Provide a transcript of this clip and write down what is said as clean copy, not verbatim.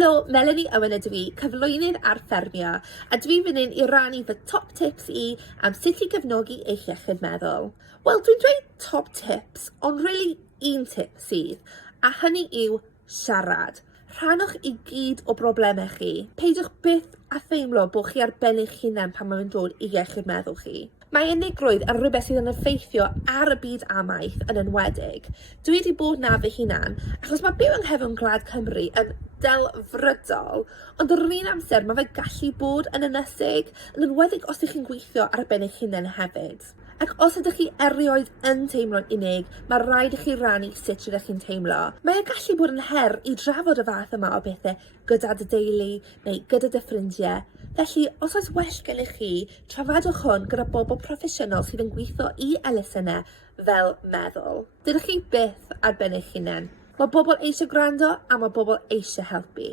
Helo, Melanie Owen ydw i, cyflwynydd ar ffermio, a dwi fan hyn i rannu fy top tips i am sut i gefnogi eich iechyd meddwl. Wel, dwi'n dweud top tips, ond really un tip sydd, a hynny yw siarad. Rhannwch i gyd o broblemau chi. Peidiwch byth a theimlo bod chi ar ben eich hunan pan mae'n dod i iechyd meddwl chi. Mae unigrwydd yn rhywbeth sydd yn effeithio ar y byd amaeth yn enwedig. Dwi wedi bod na fy hunan, achos mae byw yng nghefn Gwlad Cymru yn delfrydol, ond yr un amser mae fe gallu bod yn ynysig, yn enwedig os ydych chi'n gweithio ar ben eich hunan hefyd. Ac os ydych chi erioed yn teimlo'n unig, mae rhaid i chi rannu sut ydych chi'n teimlo. Mae'n gallu bod yn her i drafod y fath yma o bethau gyda dy deulu neu gyda dy ffrindiau. Felly, os oes well gennych chi, trafodwch hwn gyda bobl proffesiynol sydd yn gweithio i elusennau fel meddwl. Dydych chi byth ar ben eich hunan. Mae bobl eisiau gwrando a mae bobl eisiau helpu.